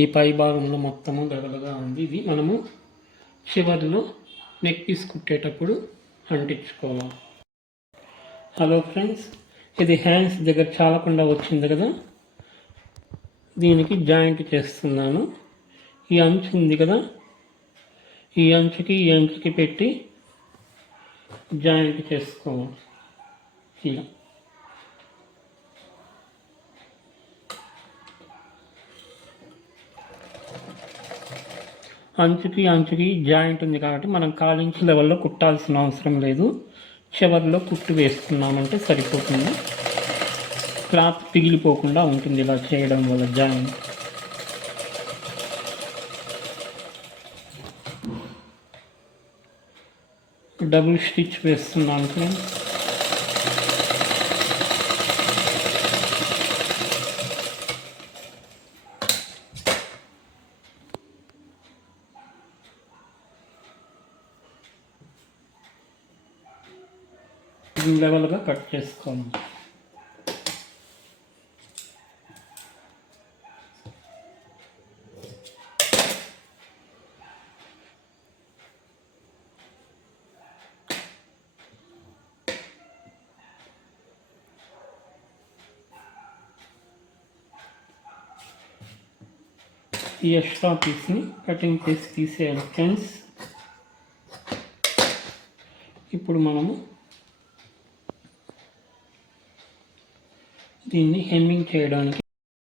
ఈ పై భాగంలో మొత్తము దగదగా ఉంది. ఇది మనము చివరిలో నెక్ పీస్ కుట్టేటప్పుడు అంటించుకోవాలి. హలో ఫ్రెండ్స్, ఇది హ్యాండ్స్ దగ్గర చాలకుండా వచ్చింది కదా, దీనికి జాయింట్ చేస్తున్నాను. ఈ అంచు ఉంది కదా, ఈ అంచుకి పెట్టి జాయింట్ చేసుకోవాలి. ఇలా అంచుకి జాయింట్ ఉంది కాబట్టి మనం 1/4 ఇంచ్ లెవెల్లో కుట్టాల్సిన అవసరం లేదు. చివరిలో కుట్టు వేసుకున్నామంటే సరిపోతుంది. క్లాత్ పిగిలిపోకుండా ఉంటుంది ఇలా చేయడం వల్ల. జాయింట్ డబుల్ స్టిచ్ వేస్తున్నాను ఫ్రెండ్స్. లెవెల్గా కట్ చేసుకోండి. ఈ ఎక్స్ట్రా పీస్ని కటింగ్ చేసి తీసేయాలి ఫ్రెండ్స్. ఇప్పుడు మనము దీన్ని హెమ్మింగ్ చేయడానికి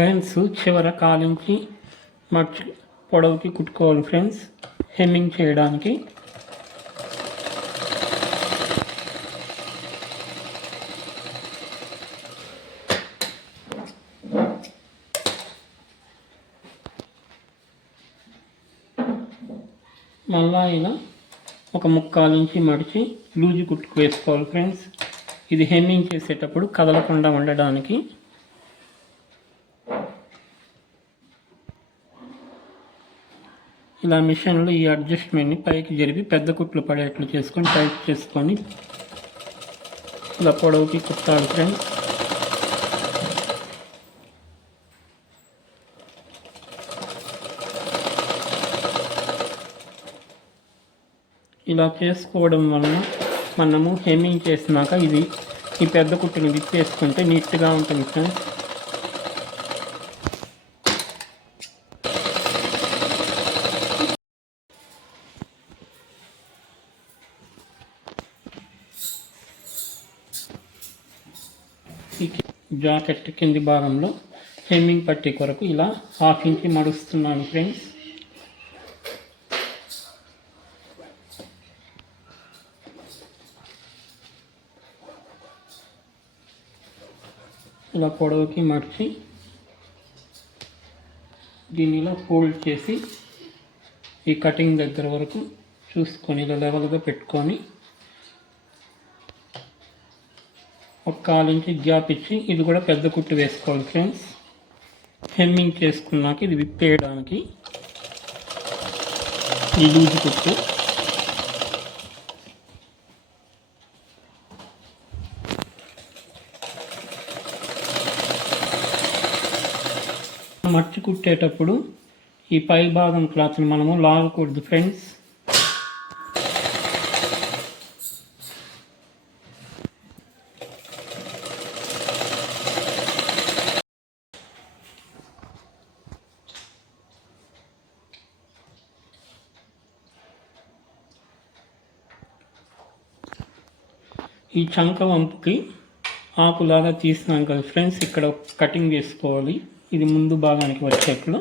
ఫ్రెండ్స్ చివర 1/4 ఇంచ్ మర్చి పొడవుకి కుట్టుకోవాలి ఫ్రెండ్స్. హెమ్మింగ్ చేయడానికి మళ్ళా ఇలా 1/4 ఇంచ్ మడిచి లూజు కుట్టుకు వేసుకోవాలి ఫ్రెండ్స్. ఇది హెమ్మింగ్ చేసేటప్పుడు కదలకుండా ఉండడానికి. ఇలా మిషన్లో ఈ అడ్జస్ట్మెంట్ని పైకి జరిపి పెద్ద కుట్లు పడేట్లు చేసుకొని టైట్ చేసుకొని ఇలా పొడవుకి కుట్టాలి ఫ్రెండ్స్. ఇలా చేసుకోవడం వలన మనము హెమ్మింగ్ చేసినాక ఈ పెద్ద కుట్టుని విప్పేసుకుంటే నీట్గా ఉంటుంది ఫ్రెండ్స్. ఈ జాకెట్ కింది భాగంలో హెమ్మింగ్ పట్టీ కొరకు ఇలా 1/2 ఇంచ్ మడుస్తున్నాను ఫ్రెండ్స్. ఇలా పొడవుకి మడిచి దీన్ని ఇలా ఫోల్డ్ చేసి ఈ కటింగ్ దగ్గర వరకు చూసుకొని ఇలా లెవెల్గా పెట్టుకొని 1/4 ఇంచ్ గ్యాప్ ఇచ్చి ఇది కూడా పెద్ద కుట్టు వేసుకోవాలి ఫ్రెండ్స్. హెమ్మింగ్ చేసుకున్నాక ఇది విప్పేయడానికి ఈ లూజు కుట్టు మర్చి కుట్టేటప్పుడు ఈ పై భాగం క్లాత్ని మనము లాగకూడదు ఫ్రెండ్స్. ఈ చంక వంపుకి ఆకులాగా తీసినాం కదా ఫ్రెండ్స్, ఇక్కడ కటింగ్ చేసుకోవాలి. ఇది ముందు భాగానికి వచ్చేట్లు.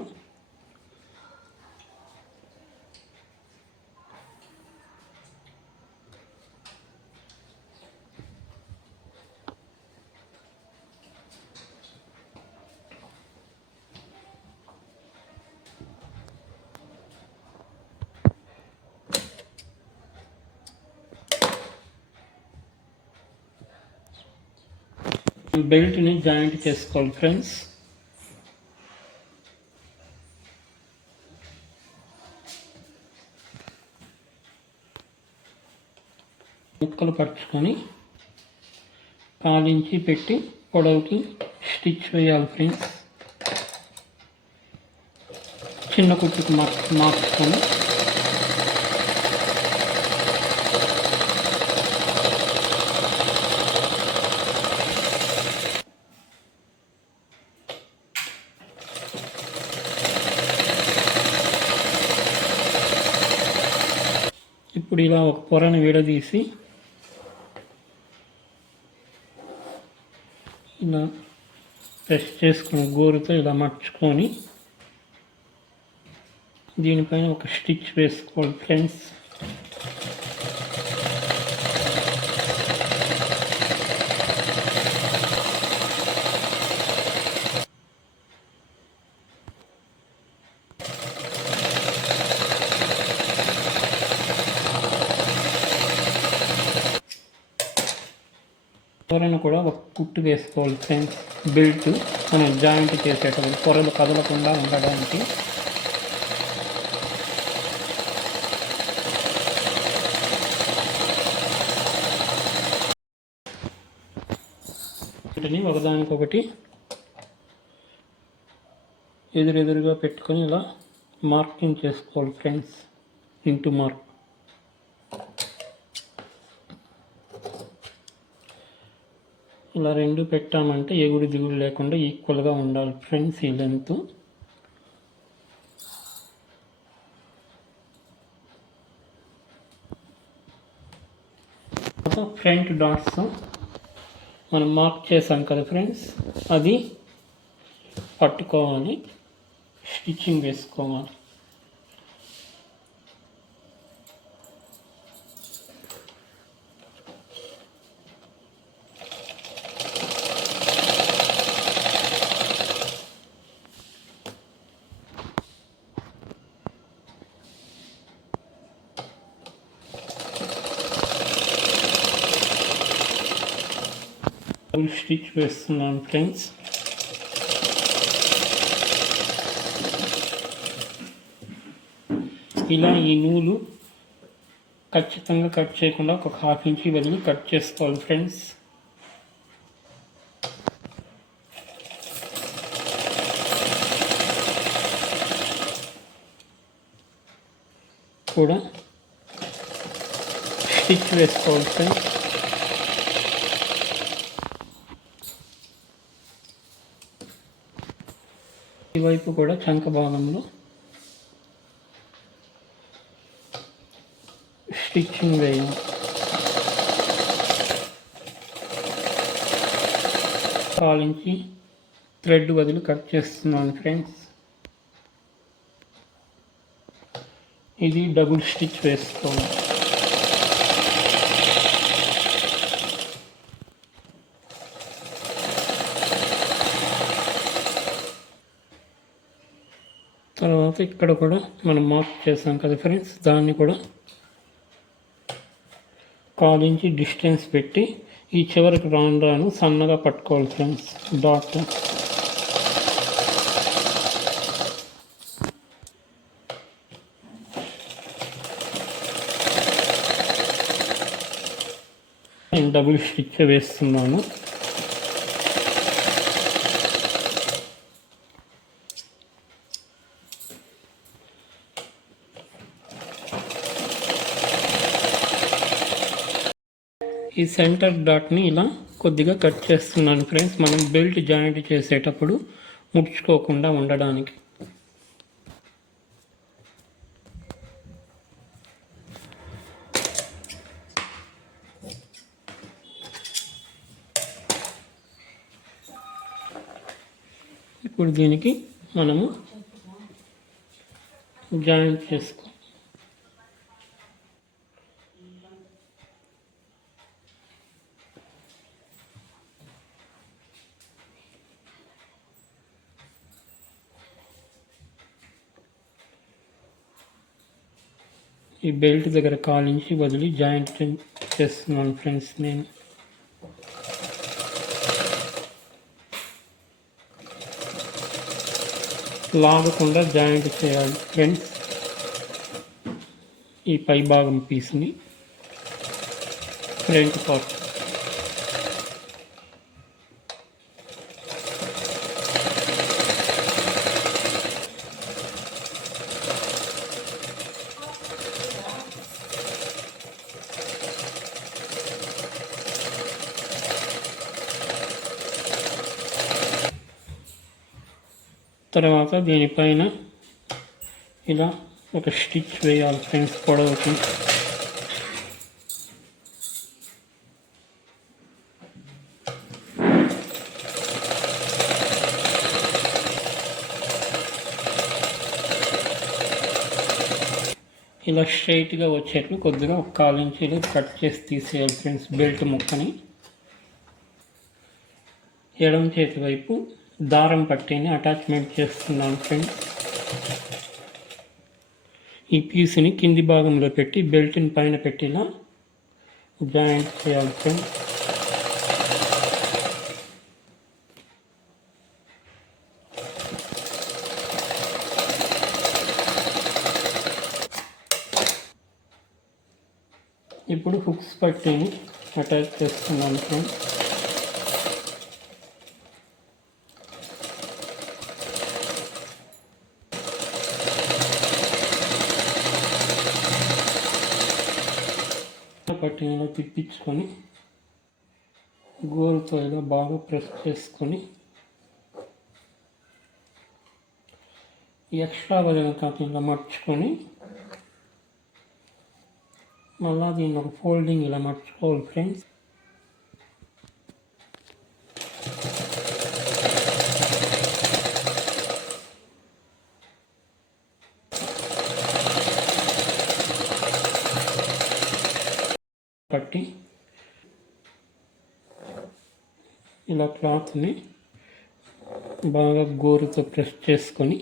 బెల్ట్ని జాయింట్ చేసుకోవాలి ఫ్రెండ్స్. ముక్కలు పరుచుకొని 1/4 ఇంచ్ పెట్టి పొడవుకి స్టిచ్ వేయాలి ఫ్రెండ్స్. చిన్న కుట్టుకు మార్చుకొని ఇప్పుడు ఇలా ఒక పొరను విడదీసి ఇలా ప్రెస్ చేసుకుని గోరుతో ఇలా మర్చుకొని దీనిపైన ఒక స్టిచ్ వేసుకోవాలి ఫ్రెండ్స్. పొరను కూడా ఒక కుట్టు వేసుకోవాలి ఫ్రెండ్స్. బెల్ట్ మనం జాయింట్ చేసేటప్పుడు పొరలు కదలకుండా ఉండడానికి. వీటిని ఒకదానికొకటి ఎదురెదురుగా పెట్టుకొని ఇలా మార్కింగ్ చేసుకోవాలి ఫ్రెండ్స్. Into mark. ఇలా రెండు పెట్టామంటే ఎగుడు దిగుడు లేకుండా ఈక్వల్గా ఉండాలి ఫ్రెండ్స్ ఈ లెంత్. ఫ్రంట్ డాట్స్ మనం మార్క్ చేసాం కదా ఫ్రెండ్స్, అది పట్టుకోవాలి, స్టిచ్చింగ్ వేసుకోవాలి. స్టిచ్ వేస్తున్నాను ఫ్రెండ్స్. ఇలా ఈ నూలు ఖచ్చితంగా కట్ చేయకుండా ఒక ½ ఇంచి వదిలి కట్ చేసుకోవాలి ఫ్రెండ్స్. కూడా స్టిచ్ వేసుకోవాలి ఫ్రెండ్స్. ఈ వైపు కూడా చంక భాగంలో స్టిచ్చింగ్ వేయాలి. కాలించి థ్రెడ్ వదిలి కట్ చేస్తున్నాను ఫ్రెండ్స్. ఇది డబుల్ స్టిచ్ వేసుకోవాలి. తర్వాత ఇక్కడ కూడా మనం మార్క్ చేసాం కదా ఫ్రెండ్స్, దాన్ని కూడా కాలించి డిస్టెన్స్ పెట్టి ఈ చివరికి రాను సన్నగా పట్టుకోవాలి ఫ్రెండ్స్. డాట్ నేను డబుల్ స్టిచ్ వేస్తున్నాను. ఈ సెంటర్ డాట్ని ఇలా కొద్దిగా కట్ చేస్తున్నాను ఫ్రెండ్స్, మనం బెల్ట్ జాయింట్ చేసేటప్పుడు ముడుచుకోకుండా ఉండడానికి. ఇప్పుడు దీనికి మనము జాయింట్ చేసుకో. ఈ బెల్ట్ దగ్గర కాలించి వదిలి జాయింట్ చేస్తున్నాను ఫ్రెండ్స్. నేను లాగకుండా జాయింట్ చేయాలి ఫ్రెండ్స్. ఈ పై భాగం పీస్ని ఫ్రంట్ పార్ట్ తర్వాత దీనిపైన ఇలా ఒక స్టిచ్ వేయాలి ఫ్రెండ్స్ పొడవుకి. ఇలా స్ట్రైట్గా వచ్చేట్లు కొద్దిగా ఒక 1/4 ఇంచీలు కట్ చేసి తీసేయాలి ఫ్రెండ్స్ బెల్ట్ ముక్కని. ఎడమ చేతి వైపు దారం పట్టీని అటాచ్మెంట్ చేస్తున్నాను ఫ్రెండ్స్. ఈ పీస్ని కింది భాగంలో పెట్టి బెల్ట్ని పైన పెట్టిలా జాయింట్ చేయాలి ఫ్రెండ్స్. ఇప్పుడు హుక్స్ పట్టీని అటాచ్ చేస్తున్నాను ఫ్రెండ్స్. పట్టీని తిప్పించుకొని గోల్తో ఇలా బాగా ప్రెస్ చేసుకొని ఎక్స్ట్రా వదిలిన తర్వాత ఇలా మర్చుకొని మళ్ళీ దీన్ని ఒక ఫోల్డింగ్ ఇలా మర్చుకోవాలి ఫ్రెండ్స్. పట్టి ఇలా క్లాత్ని బాగా గోరుతో ప్రెస్ చేసుకొని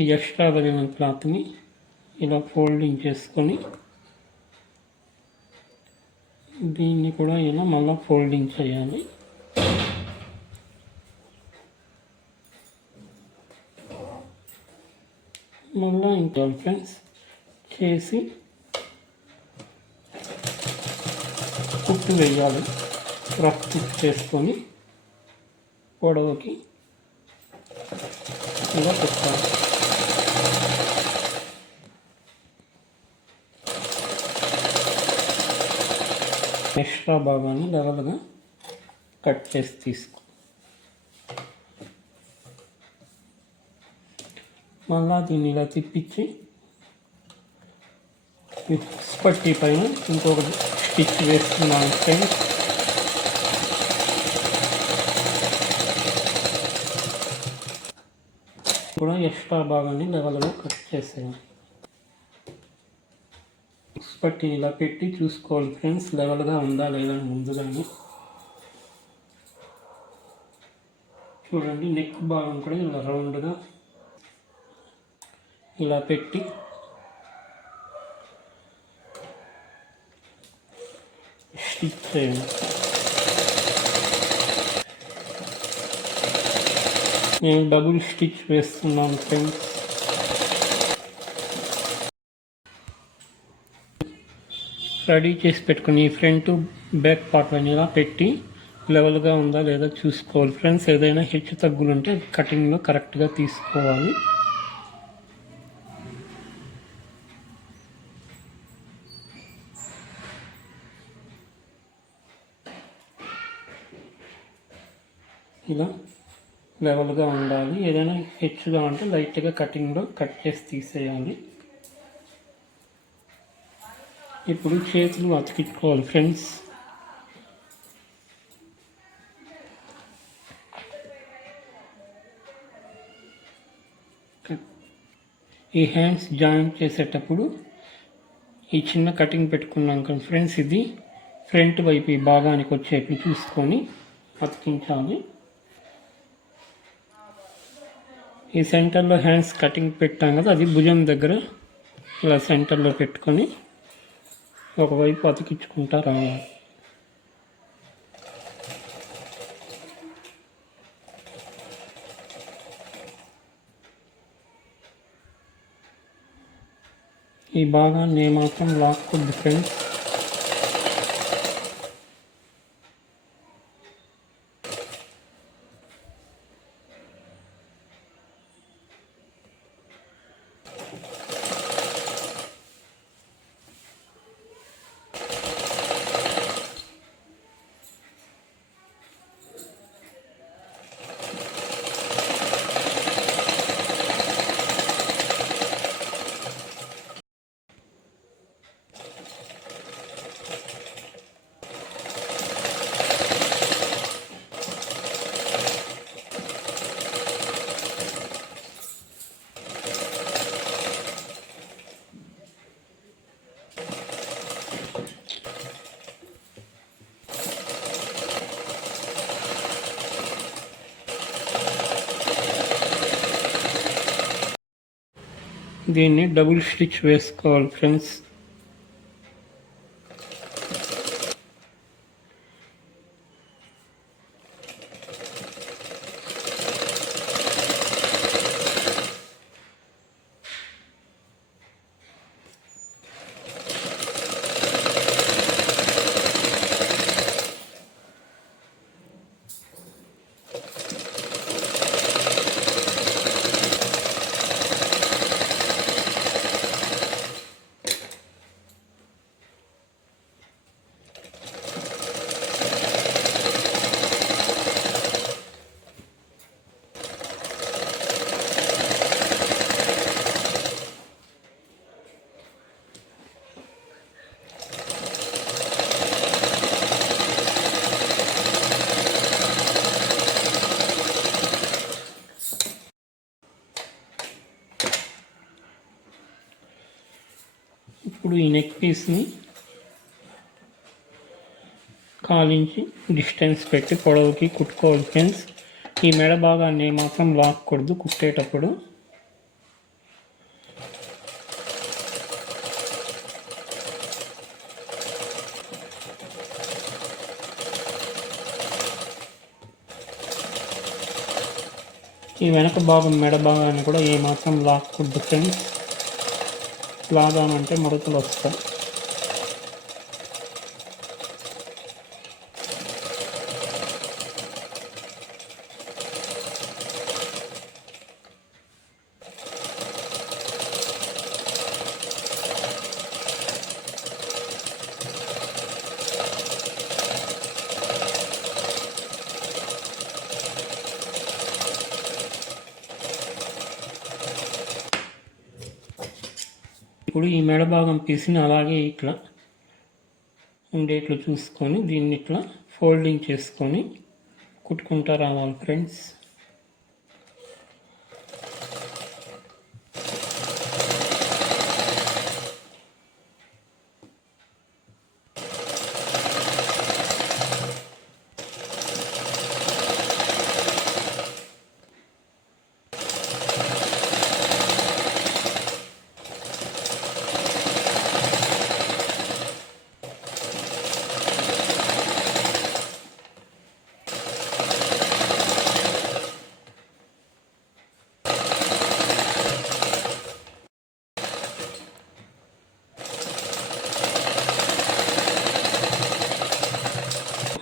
ఈ ఎక్స్ట్రా వదిలిన క్లాత్ని ఇలా ఫోల్డింగ్ చేసుకొని దీన్ని కూడా ఇలా మళ్ళీ ఫోల్డింగ్ చేయాలి. మళ్ళీ ఇంకా ఫ్రెండ్స్ చేసి కుట్టు వేయాలి. రఫ్ కుట్టు చేసుకొని పొడవుకి ఇలా పెట్టాలి. ఎక్స్ట్రా భాగాన్ని లెవెల్గా కట్ చేసి తీసుకో. మళ్ళా దీన్ని ఇలా తిప్పించి పట్టీ పైన ఇంకొక స్టిచ్ వేస్తున్నాను ఫ్రెండ్స్. కూడా ఎక్స్ట్రా భాగాన్ని లెవెల్గా కట్ చేసేయాలి. పట్టీని ఇలా పెట్టి చూసుకోవాలి ఫ్రెండ్స్ లెవెల్గా ఉందా లేదా ముందుగానే. చూడండి నెక్ భాగం కూడా ఇలా రౌండ్గా ఇలా పెట్టి స్టిచ్ చేయండి. నేను డబుల్ స్టిచ్ వేస్తున్నాను ఫ్రెండ్స్. రెడీ చేసి పెట్టుకుని ఫ్రంట్ బ్యాక్ పార్ట్ ఇలా పెట్టి లెవెల్గా ఉందా లేదా చూసుకోవాలి ఫ్రెండ్స్. ఏదైనా హెచ్చు తగ్గులు ఉంటే కటింగ్లో కరెక్ట్గా తీసుకోవాలి. ఇలా లెవెల్గా ఉండాలి. ఏదైనా హెచ్చుగా ఉంటే లైట్గా కటింగ్లో కట్ చేసి తీసేయాలి. ఇప్పుడు చేతులు అతికించుకోవాలి ఫ్రెండ్స్. ఈ హ్యాండ్స్ జాయింట్ చేసేటప్పుడు ఈ చిన్న కటింగ్ పెట్టుకున్నాం కదా ఫ్రెండ్స్, ఇది ఫ్రంట్ వైపు ఈ భాగానికి వచ్చేట్లు చూసుకొని అతికించాలి. ఈ సెంటర్లో హ్యాండ్స్ కటింగ్ పెట్టాం కదా, అది భుజం దగ్గర ఇలా సెంటర్లో పెట్టుకొని ఒకవైపు అతికించుకుంటా రావాలి. ఈ భాగాన్ని ఏమాత్రం లాక్కొద్దు ఫ్రెండ్స్. దీన్ని డబుల్ స్టిచ్ వేసుకోవాలి ఫ్రెండ్స్. ఇప్పుడు ఈ నెక్ పీస్ని కాలించి డిస్టెన్స్ పెట్టి పొడవుకి కుట్టుకోవాలి ఫ్రెండ్స్. ఈ మెడ భాగాన్ని మాత్రం లాక్కూడదు కుట్టేటప్పుడు. ఈ వెనక భాగం మెడ భాగాన్ని కూడా ఏమాత్రం లాక్కూడదు ఫ్రెండ్స్. లాగానంటే ముడతలు వస్తాయి. ఇప్పుడు ఈ మెడ భాగం పీస్ని అలాగే ఇట్లా ఉండేట్లు చూసుకొని దీన్ని ఇట్లా ఫోల్డింగ్ చేసుకొని కుట్టుకుంటూ రావాలి ఫ్రెండ్స్.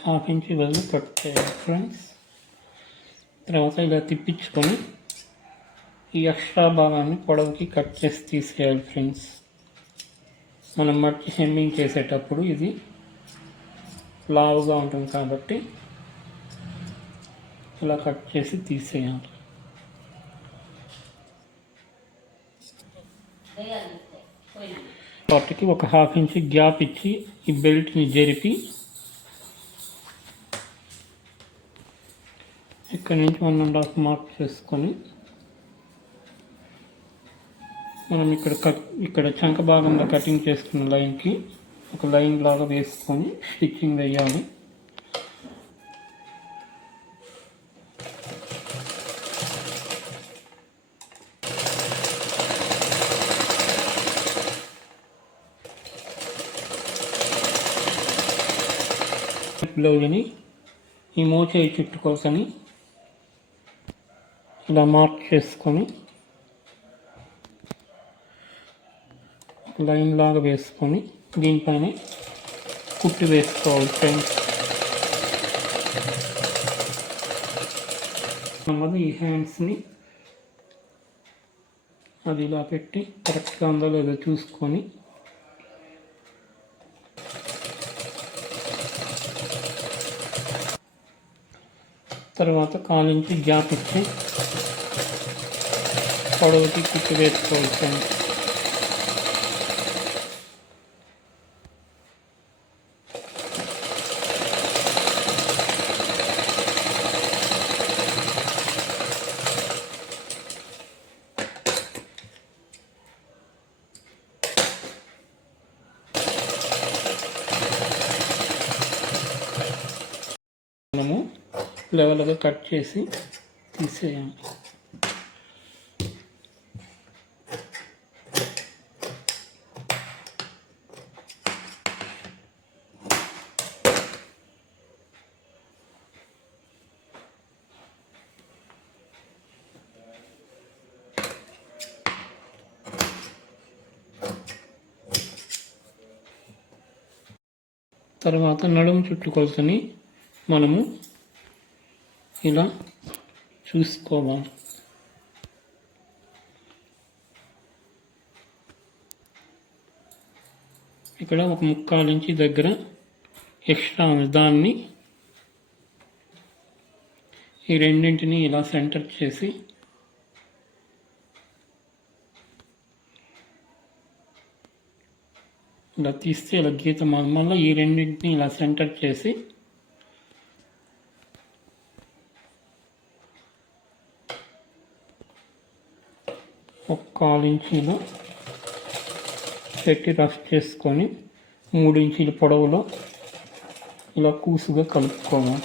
హాఫ్ ఇంచ్ వదిలి కట్ చేయాలి ఫ్రెండ్స్. తర్వాత ఇలా తిప్పించుకొని ఈ ఎక్స్ట్రా భాగాన్ని పొడవుకి కట్ చేసి తీసేయాలి ఫ్రెండ్స్. మనం మట్టి హెమ్మింగ్ చేసేటప్పుడు ఇది లావుగా ఉంటుంది కాబట్టి ఇలా కట్ చేసి తీసేయాలి. వాటికి ఒక హాఫ్ ఇంచ్ గ్యాప్ ఇచ్చి ఈ బెల్ట్ని జరిపి ఇక్కడ నుంచి 1.5 మార్క్ చేసుకొని మనం ఇక్కడ చంక భాగంలో కటింగ్ చేసుకున్న లైన్కి ఒక లైన్ లాగా వేసుకొని స్టిచ్చింగ్ వేయాలి. బ్లౌజ్ని ఈ మోచేయి చుట్టుకోసని ఇలా మార్క్ చేసుకొని లైన్ లాగా వేసుకొని దీనిపైన కుట్టి వేసుకోవాలి ఫ్రెండ్స్. మనం ఈ హ్యాండ్స్ని అది ఇలా పెట్టి కరెక్ట్గా ఉందో లేదో చూసుకొని తర్వాత కాలించి గ్యాప్ ఇచ్చి పొడవుకి కుట్టి వేసుకోవాలి ఫ్రెండ్స్. మనము లెవెల్గా కట్ చేసి తీసేయాలి. తర్వాత నడుము చుట్టుకొలతని మనము ఇలా చూసుకోవాలి. ఇక్కడ ఒక 1/4 ఇంచు దగ్గర ఎక్స్ట్రా ఉంది, దాన్ని ఈ రెండింటిని ఇలా సెంటర్ చేసి ఇలా తీస్తే ఇలా గీత మళ్ళీ ఈ రెండింటిని ఇలా సెంటర్ చేసి ఒక 1/4 ఇంచు ఇలా పెట్టి రఫ్ చేసుకొని 3 ఇంచుల పొడవులో ఇలా కూసుగా కలుపుకోవాలి.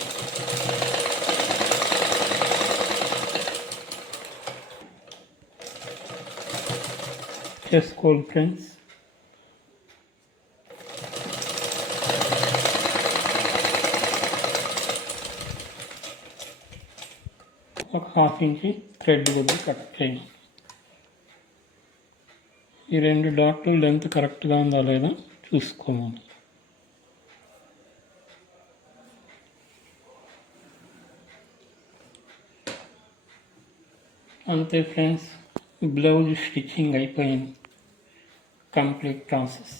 చేసుకోవాలి ఫ్రెండ్స్. ఒక 1/2 ఇంచు థ్రెడ్ కూడా కట్ చేయండి. ఈ 2 డాట్లు లెంత్ కరెక్ట్గా ఉందా లేదా చూసుకోవాలి. అంతే ఫ్రెండ్స్, బ్లౌజ్ స్టిచ్చింగ్ అయిపోయింది. Complete process.